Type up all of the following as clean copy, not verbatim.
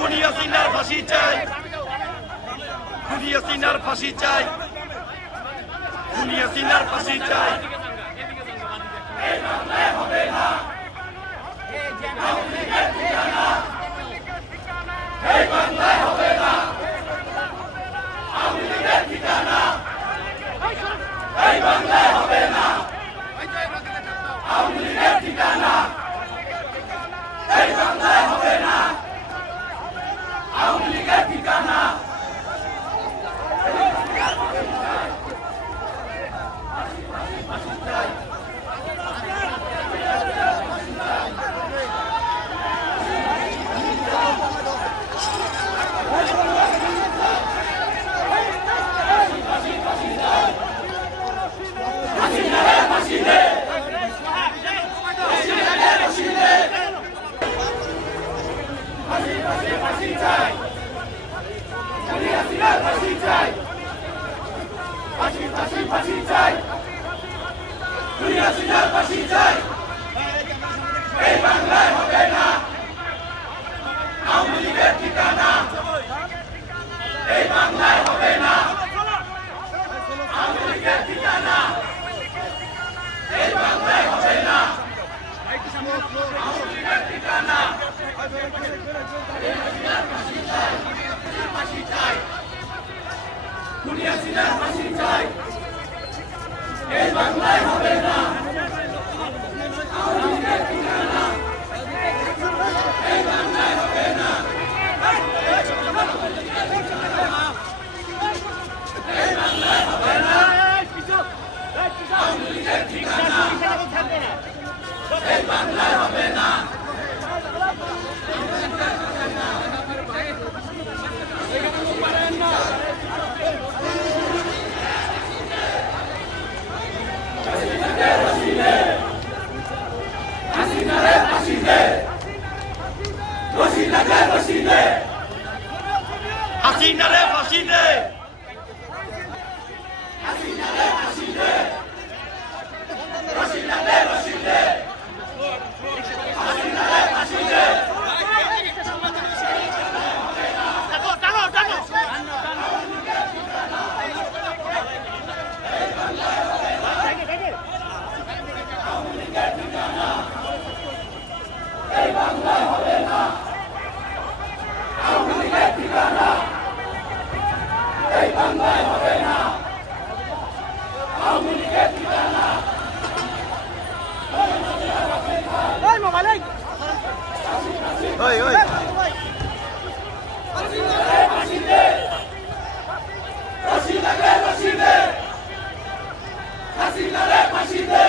খুনি হাসিনার ফাঁসি চাই, খুনি হাসিনার ফাঁসি চাই, খুনি হাসিনার ফাঁসি চাই। এই বাংলায় হবে না, এই বাংলায় হবে না আওয়ামী লীগের ঠিকানা, এই বাংলায় হবে না আওয়ামী লীগের ঠিকানা, এই বাংলায় হবে না আওয়ামী লীগের ঠিকানা। এই বাংলায় হবে না আওয়ামী লীগের ঠিকানা, এই বাংলায় হবে না আওয়ামী লীগের ঠিকানা, এই বাংলায় হবে না আওয়ামী লীগের ঠিকানা। ফাঁসি চাই, খুনি হাসিনার ফাঁসি চাই, এই বাংলায় হবে না আওয়ামী লীগের ঠিকানা, এই বাংলায় হবে না এই বাংলায় হবে না আওয়ামী লীগের ঠিকানা, এই বাংলায় হবে না। হাসিনারে ফাঁসি দে, হাসিনারে ফাঁসি দে, হাসিনারে ফাঁসি দে, হাসিনারে ফাঁসি দে, হাসিনারে ফাঁসি দে, হাসিনারে ফাঁসি দে। এই বাংলায় হবে না আওয়ামী লীগের ঠিকানা, এই বাংলায় হবে না আওয়ামী লীগের ঠিকানা। ওই মোবাইল ওই ওই ফাঁসি দে, হাসিনারে ফাঁসি দে, হাসিনারে ফাঁসি দে,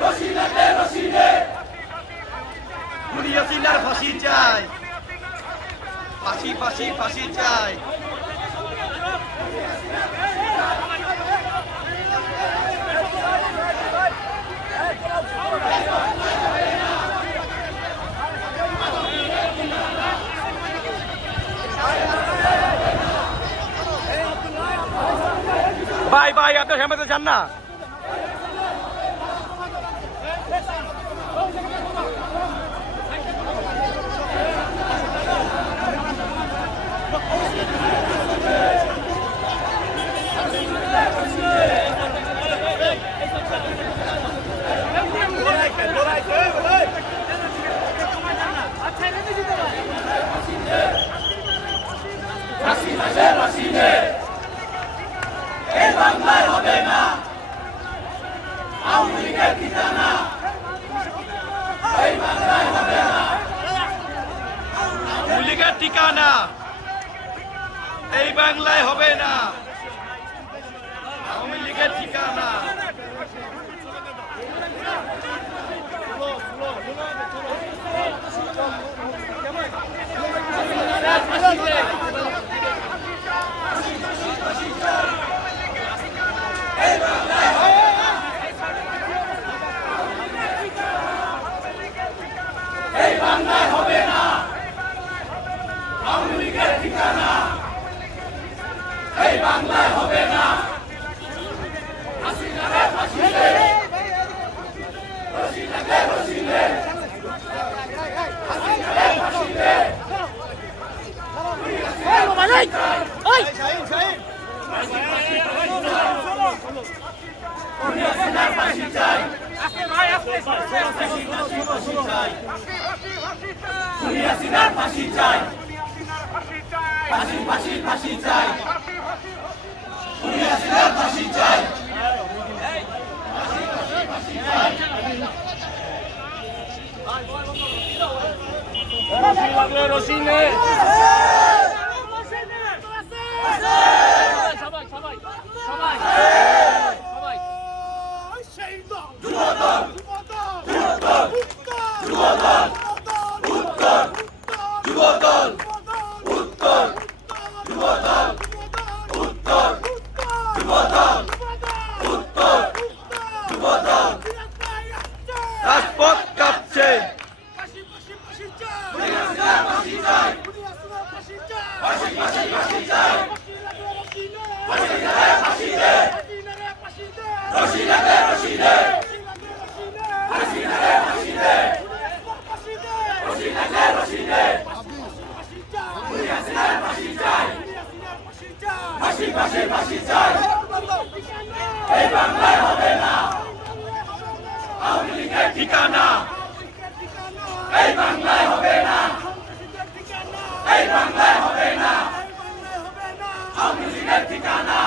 হাসিনারে ফাঁসি দে, খুনি হাসিনার ফাঁসি চাই, ফাঁসি ফাঁসি ফাঁসি চাই। ভাই ভাই আপনার সামনে যান না। এই বাংলায় হবে না আওয়ামী লীগের ঠিকানা, এই বাংলায় হবে না আওয়ামী লীগের ঠিকানা, এই বাংলায় হবে না আওয়ামী লীগের ঠিকানা। এই বাংলায় হবে না আওয়ামী লীগের ঠিকানা, এই বাংলায় হবে না হাসিনারে হাসিনার ফাঁসি চাই ফাঁসি ফাঁসি ফাঁসি চাই খুনি হাসিনার ফাঁসি চাই রশি নে সবাই সবাই সবাই সবাই যুবদল যুবদল যুবদল উত্তর যুবদল উত্তর যুবদল উত্তর যুবদল উত্তর যুবদল রাজপথ কাঁপছে ফাঁসি চাই ফাঁসি ফাঁসি ফাঁসি চাই ফাঁসি দে ফাঁসি দে রশি লাগে রশি দে ফাঁসি লাগে ফাঁসি দে রশি লাগে রশি দে খুনি হাসিনার ফাঁসি চাই ফাঁসি ফাঁসি ফাঁসি চাই এই বাংলায় হবে না আওয়ামী লীগের ঠিকানা এই বাংলায় হবে না এই বাংলায় হবে না আওয়ামী লীগের ঠিকানা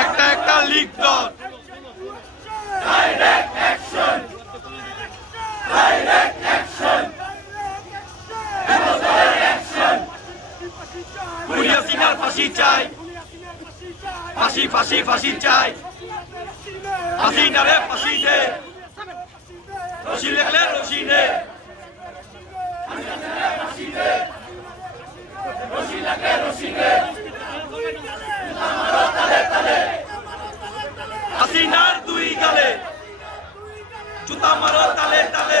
একটা একটা লীগ দল direct action direct action action খুনি হাসিনার ফাঁসি চাই ফাঁসি ফাঁসি ফাঁসি চাই হাসিনারে ফাঁসি দে রশি লাগলে রশি নে রশি লাগে রশি নে তালে তালে হাসিনার দুই গালে জুতা মারো তালে তালে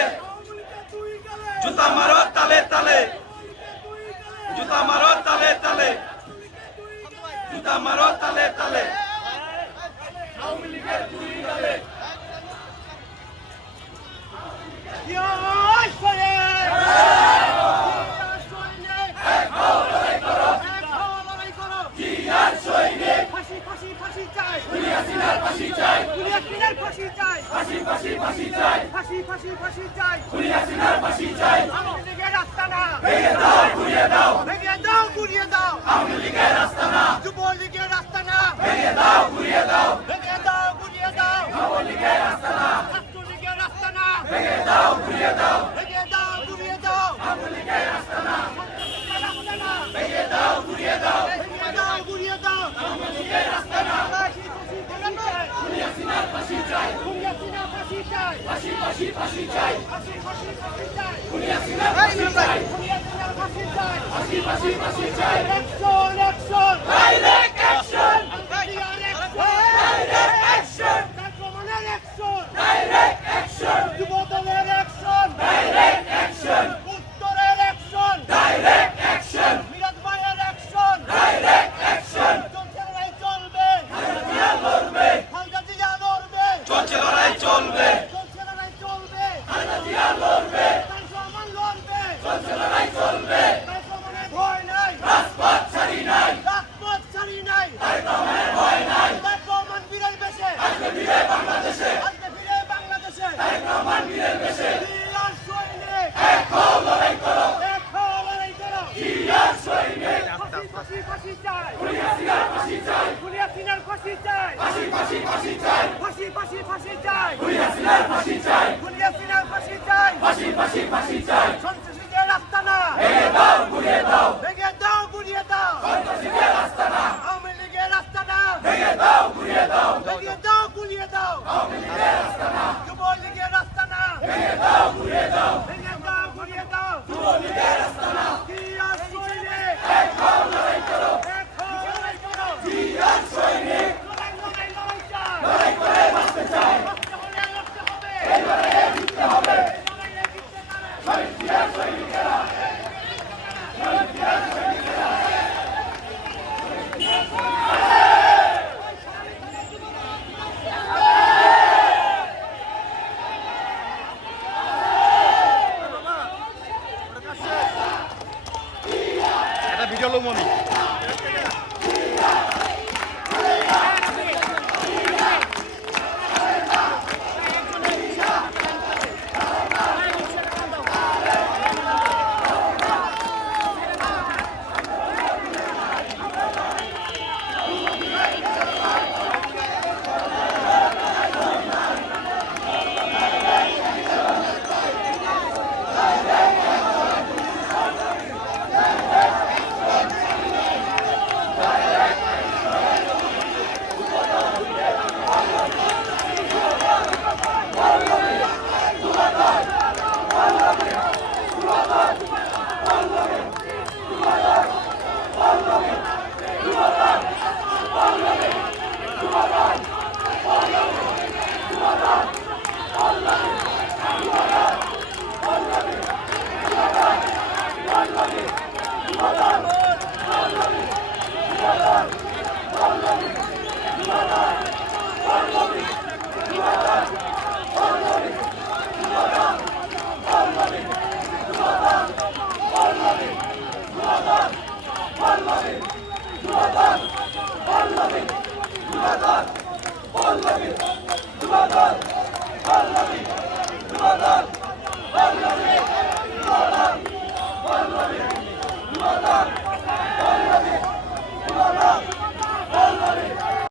জুতা মারো তালে তালে জুতা মারো তালে তালে জুতা মারো তালে তালে আওয়ামী লীগের দুই গালে যুবলীগের রাস্তা না ভেঙে দাও ঘুরিয়ে দাও ভেঙে দাও ঘুরিয়ে দাও যুবলীগের রাস্তা না ছাত্রলীগের রাস্তা না ভেঙে দাও ঘুরিয়ে দাও ভেঙে দাও ঘুরিয়ে দাও যুবলীগের রাস্তা না ভেঙে দাও ঘুরিয়ে দাও ভেঙে দাও ঘুরিয়ে দাও যুবলীগের রাস্তা না খুনি হাসিনার ফাঁসি চাই খুনি হাসিনার ফাঁসি চাই ফাঁসি ফাঁসি ফাঁসি চাই ফাঁসি ফাঁসি ফাঁসি চাই খুনি হাসিনার ফাঁসি চাই খুনি হাসিনার ফাঁসি চাই ফাঁসি ফাঁসি ফাঁসি চাই action action direct action direct action কাকমানের অ্যাকশন ডাইরেক্ট অ্যাকশন যুবদলের অ্যাকশন ডাইরেক্ট অ্যাকশন উত্তরের অ্যাকশন ডাইরেক্ট অ্যাকশন মিরাজ ভাইয়ের অ্যাকশন ডাইরেক্ট অ্যাকশন চলছে লড়াই চলবে হালদাজিয়া লড়বে হালদাজিয়া লড়বে চলছে লড়াই চলবে চলছে লড়াই চলবে হালদাজিয়া লড়বে তাইসমান লড়বে চলছে লড়াই চলবে তাইসমানের ভয় নাই রাজপথ ছাড়ি নাই রাজপথ ছাড়ি নাই তাইসমানের ভয় নাই তাইসমান বীরের বেশে আজকে ফিরে বাংলাদেশে আজকে ফিরে বাংলাদেশে তাইসমান বীরের বেশে জিয়ার সৈনিক এক হও লড়াই করো এক হও লড়াই করো জিয়ার সৈনিক ফাঁসি ফাঁসি ফাঁসি চাই খুনি হাসিনার ফাঁসি চাই খুনি হাসিনার ফাঁসি চাই ফাঁসি ফাঁসি ফাঁসি চাই ফাঁসি ফাঁসি ফাঁসি চাই খুনি হাসিনার ফাঁসি চাই খুনি হাসিনার ফাঁসি চাই ফাঁসি ফাঁসি ফাঁসি চাই সন্ত্রাসীদের রাস্তা না ভেঙে দাও ঘুরিয়ে দাও ভেঙে দাও ঘুরিয়ে দাও সন্ত্রাসীদের রাস্তা না আওয়ামী লীগের রাস্তা না ভেঙে দাও ঘুরিয়ে দাও ভেঙে দাও ঘুরিয়ে দাও আওয়ামী লীগের রাস্তা না যুবলীগের রাস্তা না ভেঙে দাও ঘুরিয়ে দাও ভেঙে দাও ঘুরিয়ে দাও যুবলীগের রাস্তা না জিয়ার সৈনিক এক হও লড়াই করো এক হও লড়াই করো জিয়ার সৈনিক লড়াই লড়াই লড়াই চাই লড়াই করে বাঁচতে চাই বাঁচতে হলে লড়তে হবে এই লড়াইয়ে জিততে হবে লড়াইয়ে জিততে পারে জিয়ার সৈনিকেরা জিয়ার সৈনিকেরা এটা ভিডিও লোক মনে